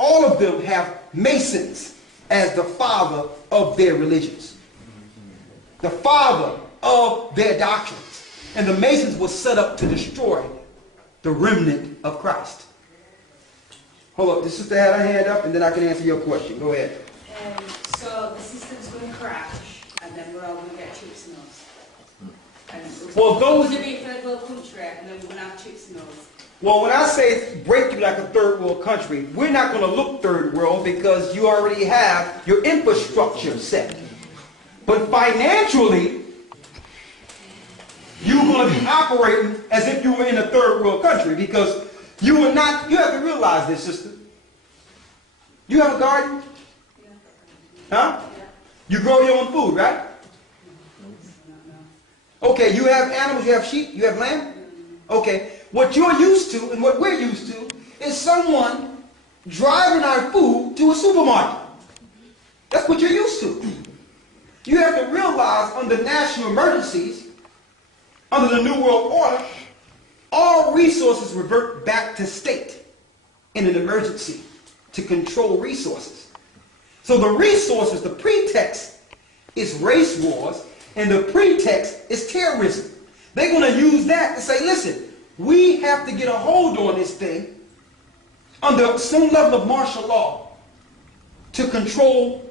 all of them have Masons as the father of their religions, the father of their doctrines. And the Masons were set up to destroy the remnant of Christ. Hold up, the sister had her hand up, and then I can answer your question. Go ahead. So the system's going to crash, and then we're all going to get chips and us. Well, those going to be a third world country, and then we're going to have chips and us. Well, when I say break you like a third world country, we're not going to look third world because you already have your infrastructure set. But financially, you're going to be operating as if you were in a third world country because you are not. You have to realize this, sister. You have a garden? Huh? You grow your own food, right? Okay, you have animals, you have sheep, you have lamb? Okay, what you're used to and what we're used to is someone driving our food to a supermarket. That's what you're used to. You have to realize under national emergencies, under the New World Order, all resources revert back to state in an emergency to control resources. So the resources, the pretext is race wars, and the pretext is terrorism. They're going to use that to say, listen, we have to get a hold on this thing under some level of martial law to control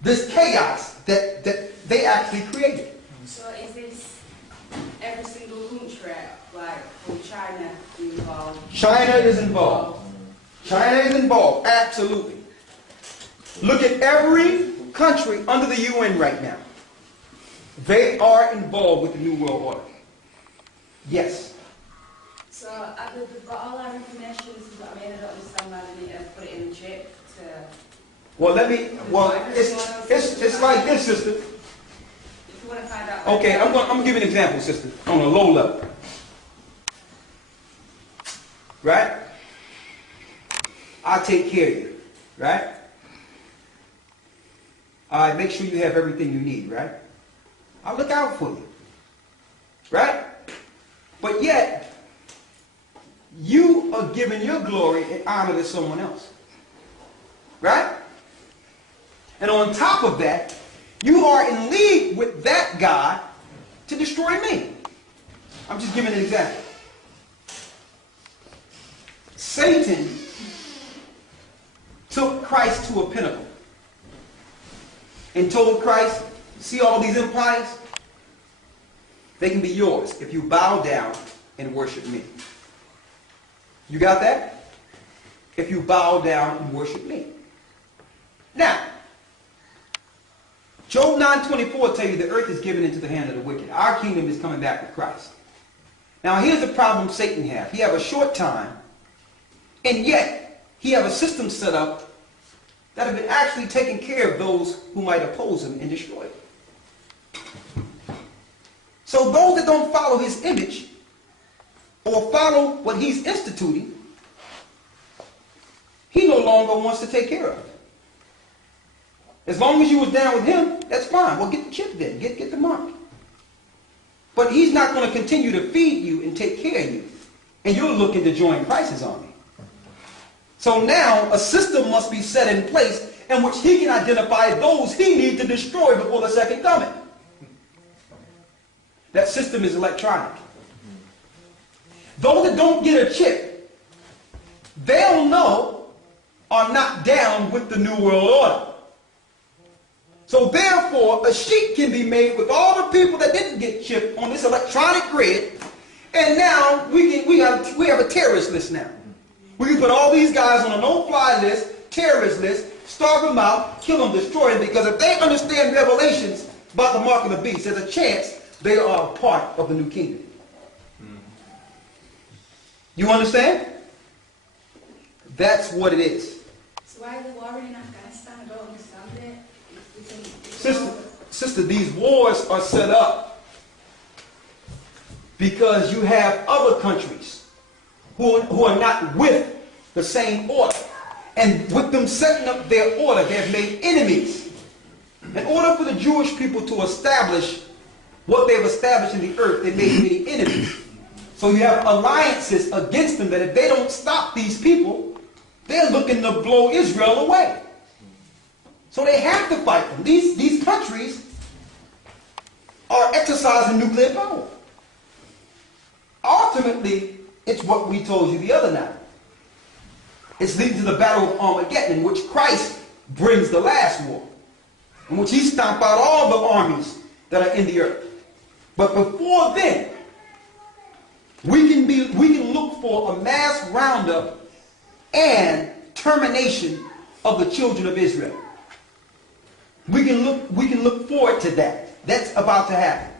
this chaos that they actually created. So is this every single country, like from China involved? China is involved. China is involved, absolutely. Look at every country under the UN right now. They are involved with the New World Order. Yes. So they've got all our information, this is what I mean, I don't understand why they need to put it in a chip to... Well, it's like this, sister. If you want to find out... Okay, I'm going to give you an example, sister, on a low level. Right? I'll take care of you. Right? I make sure you have everything you need, right? I'll look out for you. Right? But yet, you are giving your glory and honor to someone else. Right? And on top of that, you are in league with that God to destroy me. I'm just giving an example. Satan took Christ to a pinnacle and told Christ, see all these empires? They can be yours if you bow down and worship me. You got that? If you bow down and worship me. Now, Job 9:24 tells you the earth is given into the hand of the wicked. Our kingdom is coming back with Christ. Now here's the problem Satan has. He have a short time, and yet he have a system set up that have been actually taking care of those who might oppose him and destroy him. So those that don't follow his image or follow what he's instituting, he no longer wants to take care of. As long as you was down with him, that's fine. Well, get the chip then. Get the mark. But he's not going to continue to feed you and take care of you. And you're looking to join Christ's army. So now a system must be set in place in which he can identify those he needs to destroy before the second coming. That system is electronic. Those that don't get a chip, they'll know are not down with the New World Order. So therefore, a sheet can be made with all the people that didn't get chipped on this electronic grid, and now we have a terrorist list now. We can put all these guys on a no-fly list, terrorist list, starve them out, kill them, destroy them, because if they understand Revelations about the mark of the beast, there's a chance they are a part of the new kingdom. You understand? That's what it is. So why are they warring in Afghanistan? I don't understand it. Sister, these wars are set up because you have other countries who are not with the same order. And with them setting up their order, they have made enemies. In order for the Jewish people to establish what they've established in the earth, they made many enemies. So you have alliances against them that if they don't stop these people, They're looking to blow Israel away. So they have to fight them. These countries are exercising nuclear power. Ultimately, it's what we told you the other night. It's leading to the battle of Armageddon, in which Christ brings the last war, in which he stomps out all the armies that are in the earth. But before then, we can look for a mass roundup and termination of the children of Israel. We can look forward to that. That's about to happen.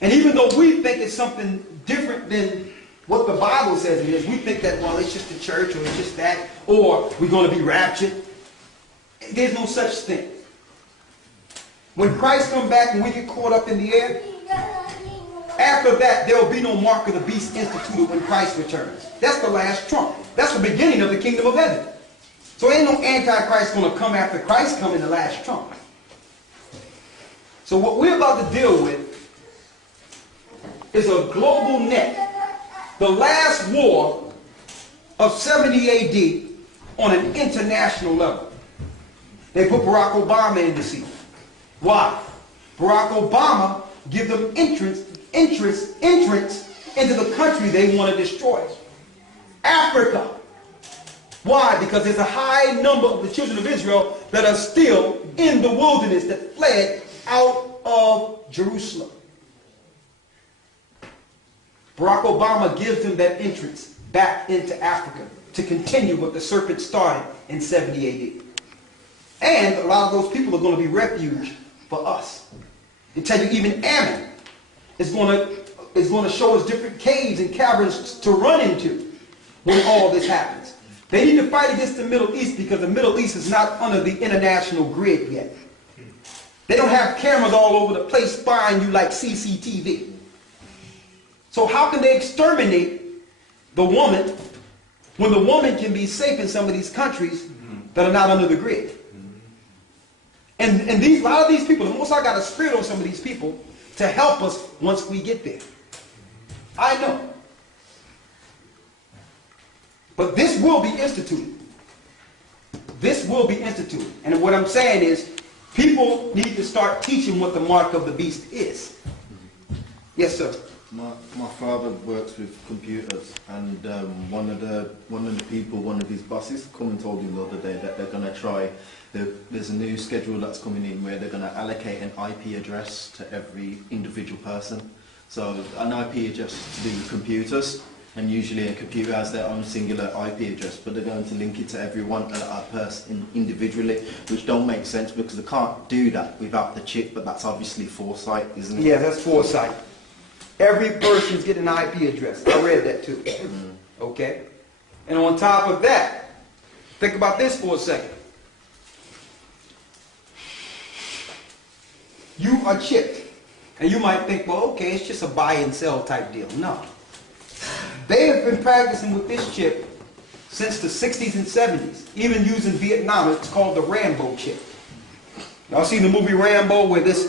And even though we think it's something different than what the Bible says it is, we think that, well, it's just the church, or it's just that, or we're going to be raptured. There's no such thing. When Christ comes back and we get caught up in the air, after that, there will be no mark of the beast instituted when Christ returns. That's the last trump. That's the beginning of the kingdom of heaven. So ain't no Antichrist going to come after Christ come in the last trump. So what we're about to deal with is a global net. The last war of 70 AD on an international level. They put Barack Obama in the seat. Why? Barack Obama give them entrance into the country they want to destroy. Africa. Why? Because there's a high number of the children of Israel that are still in the wilderness that fled out of Jerusalem. Barack Obama gives them that entrance back into Africa to continue what the serpent started in 70 AD. And a lot of those people are going to be refuge for us. They tell you even Ammon is going to show us different caves and caverns to run into when all this happens. They need to fight against the Middle East because the Middle East is not under the international grid yet. They don't have cameras all over the place spying you like CCTV. So how can they exterminate the woman when the woman can be safe in some of these countries that are not under the grid? And a lot of these people, the Most High got a spirit on some of these people to help us once we get there. I know. But this will be instituted. This will be instituted. And what I'm saying is, people need to start teaching what the mark of the beast is. Yes, sir. My father works with computers, and one of his bosses come and told him the other day that they're going to try. There's a new schedule that's coming in where they're going to allocate an IP address to every individual person. So an IP address to do with computers, and usually a computer has their own singular IP address, but they're going to link it to everyone, a person individually, which don't make sense because they can't do that without the chip. But that's obviously foresight, isn't it? Yeah, that's foresight. Every person's getting an IP address. I read that too. Okay? And on top of that, think about this for a second. You are chipped. And you might think, well, okay, it's just a buy and sell type deal. No. They have been practicing with this chip since the 60s and 70s. Even using Vietnam. It's called the Rambo chip. Y'all seen the movie Rambo where this,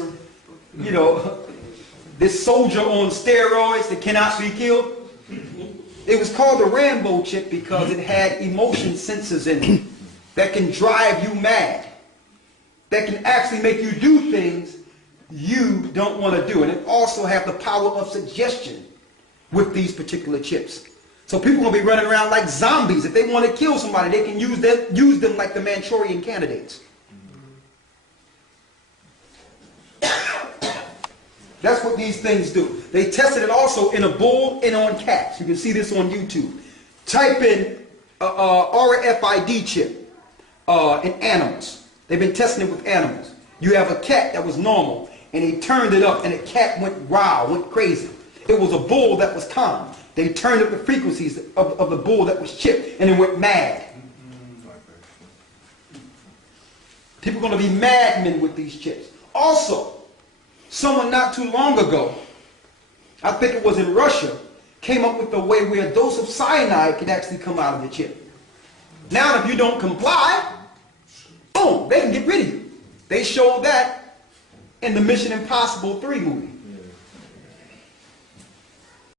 this soldier on steroids that cannot be killed? It was called the Rambo chip because it had emotion sensors in it that can drive you mad, that can actually make you do things you don't want to do. And it also have the power of suggestion with these particular chips. So people will be running around like zombies. If they want to kill somebody, they can use them like the Manchurian candidates. That's what these things do. They tested it also in a bull and on cats. You can see this on YouTube. Type in RFID chip in animals. They've been testing it with animals. You have a cat that was normal, and they turned it up, and the cat went wild, went crazy. It was a bull that was calm. They turned up the frequencies of the bull that was chipped, and it went mad. People are going to be madmen with these chips. Also, someone not too long ago, I think it was in Russia, came up with a way where a dose of cyanide can actually come out of the chip. Now, if you don't comply, boom, they can get rid of you. They showed that in the Mission Impossible 3 movie.